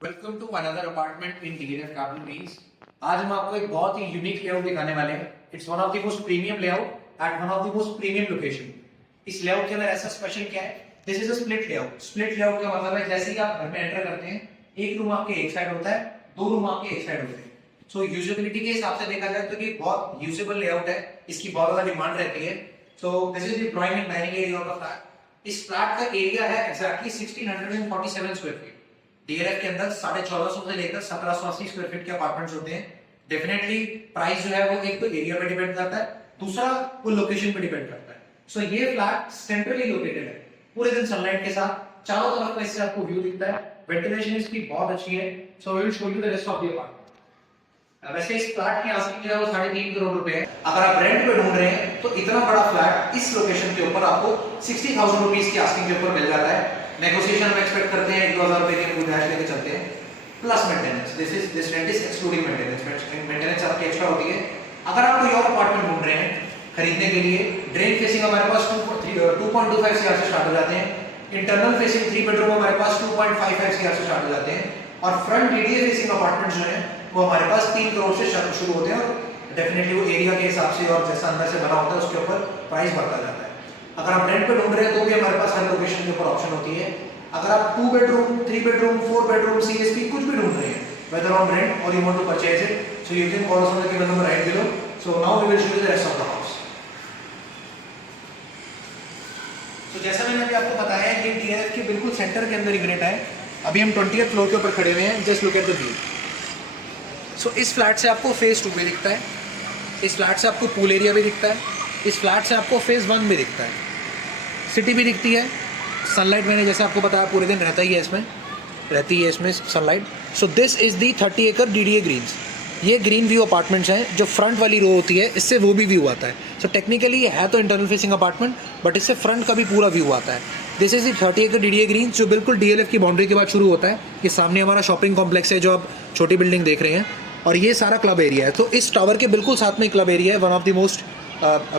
Welcome to another apartment in DLF Capital Greens. आज हम आपको एक बहुत ही यूनिक लेआउट दिखाने वाले हैं। It's one of the most premium layout at one of the most premium location. इस लेआउट के अंदर ऐसा स्पेशल क्या है? This is a split layout. Split layout का मतलब है जैसे ही आप घर में एंटर करते हैं, एक रूम आपके एक साइड होता है, दो रूम आपके एक साइड होते हैं। सो यूजेबिलिटी के हिसाब से देखा जाए तो ये बहुत यूजेबल लेआउट है, इसकी बहुत ज्यादा डिमांड रहती है। सो this is the drawing and dining area of the flat. इस फ्लैट का एरिया है एक्जैक्टली 1647 स्क्वायर फीट। डीएलएफ के अंदर 1450 से लेकर 1780 स्क्वायर फीट के अपार्टमेंट्स होते हैं। डेफिनेटली प्राइस जो है वो एक तो एरिया पे डिपेंड करता है, दूसरा वो लोकेशन पे डिपेंड करता है। सो ये फ्लैट सेंट्रली लोकेटेड है, पूरे दिन सनलाइट के साथ चारों तरफ का इससे आपको व्यू दिखता है। वेंटिलेशन इसकी बहुत अच्छी है। So we will show you the rest of the apartment. वैसे इस फ्लैट की आस्किंग जो है वो 3.5 करोड़ रुपए है। अगर आप रेंट पे ढूंढ रहे हैं तो इतना बड़ा फ्लैट इस लोकेशन के ऊपर आपको 60,000 रुपीस की आस्किंग के ऊपर मिल जाता है। नेगोशिएशन हम एक्सपेक्ट करते हैं 1-2,000 रुपए के पूरे लेके चलते हैं, plus maintenance. This rent is excluding maintenance. Maintenance आपकी एक्स्ट्रा होती है। अगर आप कोई और अपार्टमेंट ढूंढ रहे हैं खरीदने के लिए, ड्रेन फेसिंग हमारे पास 2.25 सीआर से स्टार्ट हो जाते हैं। इंटरनल फेसिंग 3 बेडरूम हमारे पास 2.55 सीआर से स्टार्ट हो जाते हैं। और फ्रंट डीडीए फेसिंग अपार्टमेंट जो है वो हमारे पास 3 करोड़ से शुरू होते हैं। और डेफिनेटली वो एरिया के हिसाब से और जैसा अंदर से बना होता है उसके ऊपर प्राइस बढ़ता जाता है। अगर आप रेंट पे ढूंढ रहे हैं तो भी हमारे पास हर लोकेशन के ऊपर ऑप्शन होती है। अगर आप 2 बेडरूम, 3 बेडरूम, 4 बेडरूम, सीएसपी कुछ भी ढूंढ रहे हैं, whether on rent or you want to purchase it, so you can call us on the given number right below. So now we will show you the rest of the house. So जैसा मैंने अभी आपको बताया ये DLF के बिल्कुल centre के अंदर यूनिट है। अभी हम 20th फ्लोर के ऊपर खड़े हुए हैं। Just look at the view. So इस फ्लैट से आपको फेज 2 भी दिखता है, इस फ्लैट से आपको पूल एरिया भी दिखता है, इस फ्लैट से आपको फेज 1 भी दिखता है, सिटी भी दिखती है। सनलाइट मैंने जैसे आपको बताया पूरे दिन रहता ही है, इसमें रहती है इसमें sunlight. So this is the 30 एकड़ डीडीए ग्रीन्स। ये ग्रीन व्यू अपार्टमेंट्स हैं। जो फ्रंट वाली रो होती है इससे वो भी व्यू आता है। सो टेक्निकली ये है तो इंटरनल फेसिंग अपार्टमेंट, बट इससे फ्रंट का भी पूरा व्यू आता है। दिस इज दी 30 एकड़ डीडीए ग्रीन्स जो बिल्कुल डीएलएफ की बाउंड्री के बाद शुरू होता है। ये सामने हमारा शॉपिंग कॉम्प्लेक्स है जो आप छोटी बिल्डिंग देख रहे हैं, और ये सारा क्लब एरिया है। तो इस टावर के बिल्कुल साथ में क्लब एरिया है, one of the most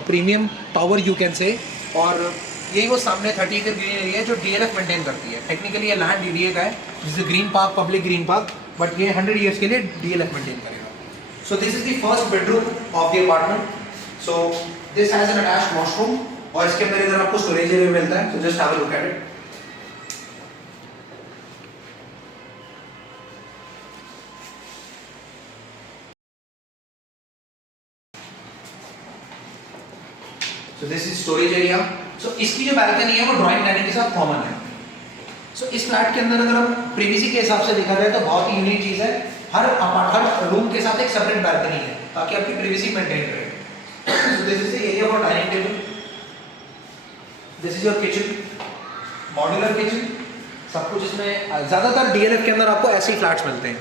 premium tower you can say. और यही वो सामने 30 एकड़ ग्रीन एरिया है जो डीएलएफ मेंटेन करती है। टेक्निकली ये लैंड डीडीए का है, जिसे green park, public green park, but ये 100 ईयर्स के लिए डीएलएफ मेंटेन करेगा। सो this is the first bedroom of the apartment. So this has an attached washroom, और इसके अंदर इधर आपको स्टोरेज एरिया मिलता है। So just have a look at it. So this is storage area. So इसकी जो बैल्कनी है वो ड्राइंग डाइनिंग के साथ कॉमन है। So इस फ्लैट के अंदर अगर हम प्रिवेसी के हिसाब से देखा जाए तो बहुत ही यूनिक चीज है। हर रूम के साथ एक सेपरेट बैल्कनी है ताकि आपकी प्रिवेसी मेंटेन रहे। So this is the area for dining table. This is your kitchen, modular kitchen. सब कुछ इसमें ज्यादातर डीएलएफ के अंदर आपको ऐसे ही फ्लैट्स मिलते हैं,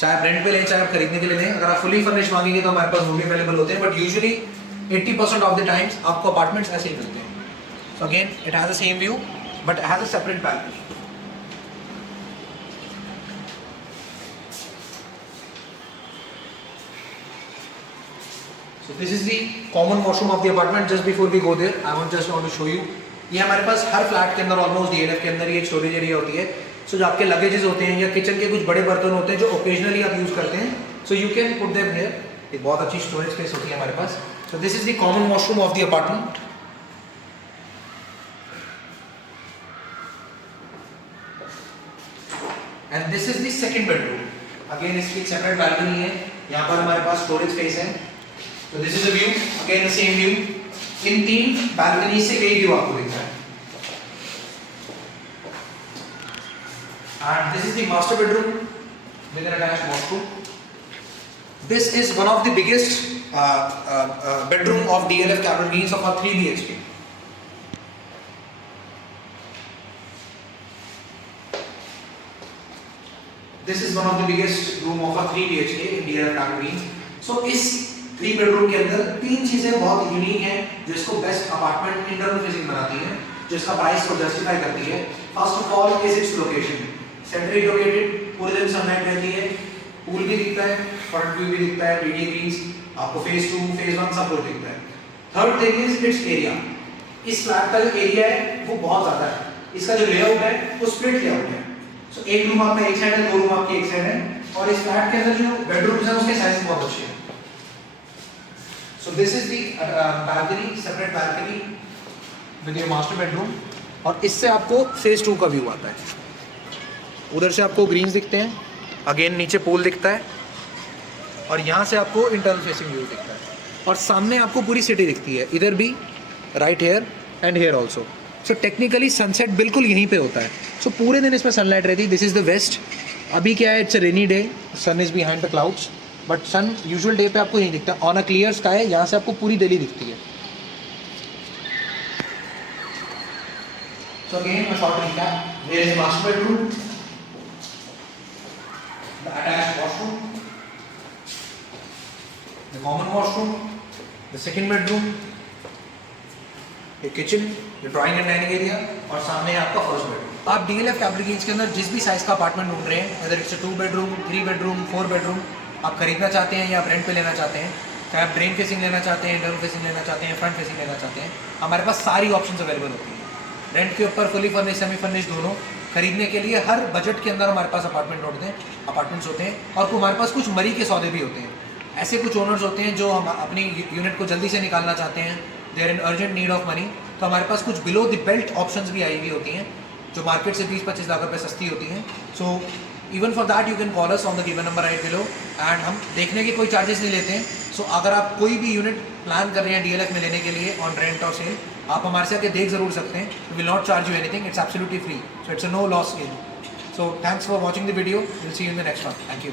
चाहे आप रेंट पे लें चाहे आप खरीदने के लिए लें। अगर आप फुली फर्निश मांगेंगे तो हमारे पास वो भी अवेलेबल होते हैं, but usually 80% of the times आपको अपार्टमेंट्स ऐसे ही मिलते हैं। So again it has the same view but has a separate balcony. So this is the common washroom of the apartment. Just before we go there I want just to show you, ये हमारे पास हर flat के अंदर almost DLF के अंदर ये एक storage area होती है। सो जो आपके लगेजेस होते हैं या किचन के कुछ बड़े बर्तन होते हैं जो ओकेजनली आप यूज करते हैं, so you can put them here. एक बहुत अच्छी स्टोरेज स्पेस होती है हमारे पास। So this is the common washroom of the apartment. And this is the second bedroom. Again इसकी separate balcony है। यहाँ पर हमारे पास storage space है। So this is the view. Again the same view. In 3 balcony से कई view आपको दिख रहा है। And this is the master bedroom with an attached washroom. This is one of the biggest bedroom of DLF Capital Greens of a 3 BHK. This is one of the biggest room of a 3 BHK in DLF Capital Greens. So इस 3 bedroom के अंदर 3 चीजें बहुत unique हैं जो इसको best apartment internal facing बनाती हैं, जो इसका प्राइस को जस्टिफाई करती है। First of all is its location, centrally located, पूरे दिन सनलाइट रहती है, पूल भी दिखता है, फ्रंट व्यू भी दिखता है, डीडीए ग्रीन्स, आपको फेज 2, फेज 1 सब कुछ दिखता है। Third thing is it's area. इस फ्लैट का जो एरिया है वो बहुत ज्यादा है। इसका जो लेआउट है वो स्प्लिट लेआउट है। सो एक रूम आपका एक साइड है, 2 रूम आपकी एक साइड है, और इस फ्लैट के अंदर जो बेडरूम्स हैं उसके साइज बहुत अच्छे हैं. सो this is the balcony, separate balcony with your master bedroom. और इससे आपको फेज 2 का व्यू आता है. उधर से आपको ग्रीन्स दिखते हैं, अगेन नीचे पूल दिखता है, और यहाँ से आपको इंटरनल फेसिंग व्यू दिखता है, और सामने आपको पूरी सिटी दिखती है, इधर भी, right here and here also. So technically sunset बिल्कुल यहीं पे होता है. सो पूरे दिन इसमें सनलाइट रहती है. This is the west. अभी क्या है, it's a rainy day, sun is behind the clouds, but sun usual day पे आपको नहीं दिखता. ऑन अ क्लियर स्काई यहाँ से आपको पूरी दिल्ली दिखती है. So again a short recap. There is master bedroom, the attached washroom, the common washroom, the second bedroom, your kitchen, your drawing and dining area, और सामने आपका फर्स्ट बेडरूम. आप DLF कैपिटल गेन्स के अंदर जिस भी साइज का apartment ढूंढ रहे हैं, whether it's a 2 bedroom, 3 bedroom, 4 bedroom, आप खरीदना चाहते हैं या आप रेंट पे लेना चाहते हैं, चाहे आप ड्रेन फेसिंग लेना चाहते हैं, इंटरनल फेसिंग लेना चाहते हैं, फ्रंट फेसिंग लेना चाहते हैं, हमारे पास सारी ऑप्शंस अवेलेबल होती हैं. रेंट के ऊपर फुली फर्निश, सेमी फर्निश दोनों. खरीदने के लिए हर बजट के अंदर हमारे पास अपार्टमेंट्स होते हैं, और हमारे पास कुछ मरी के सौदे भी होते हैं. ऐसे कुछ ओनर्स होते हैं जो हम अपनी यूनिट को जल्दी से निकालना चाहते हैं, they are in urgent need of money, तो हमारे पास कुछ बिलो द बेल्ट ऑप्शंस भी आई हुई होती हैं जो मार्केट से 20-25 लाख रुपये सस्ती होती हैं. So even for that you can call us on the given number right below, and हम देखने के कोई चार्जेस नहीं लेते हैं. सो अगर आप कोई भी यूनिट प्लान कर रहे हैं DLF में लेने के लिए ऑन रेंट और सेल, आप हमारे से आके देख ज़रूर सकते हैं. We will not charge you anything, it's absolutely free, so it's a no loss game. So thanks for watching the video. We'll see you in the next one. Thank you.